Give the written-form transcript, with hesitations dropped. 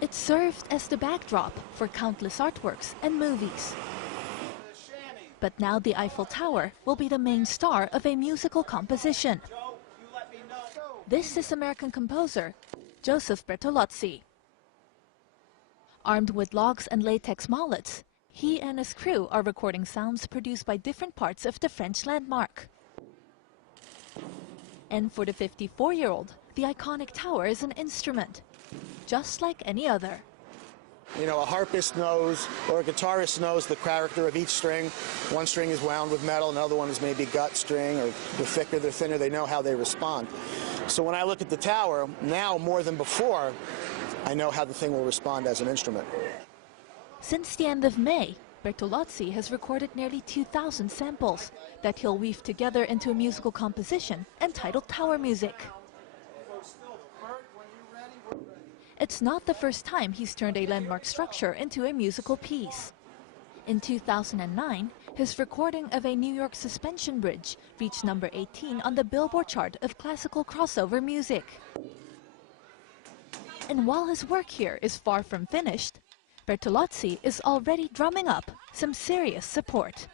It served as the backdrop for countless artworks and movies. But now the Eiffel Tower will be the main star of a musical composition. This is American composer Joseph Bertolozzi. Armed with logs and latex mallets, he and his crew are recording sounds produced by different parts of the French landmark. And for the 54-year-old, the iconic tower is an instrument, just like any other. You know, a harpist knows, or a guitarist knows the character of each string. One string is wound with metal, another one is maybe gut string, or they're thicker, they're thinner, they know how they respond. So when I look at the tower, now more than before, I know how the thing will respond as an instrument. Since the end of May, Bertolozzi has recorded nearly 2,000 samples that he'll weave together into a musical composition entitled Tower Music. It's not the first time he's turned a landmark structure into a musical piece. In 2009, his recording of a New York suspension bridge reached number 18 on the Billboard chart of classical crossover music. And while his work here is far from finished, Bertolozzi is already drumming up some serious support.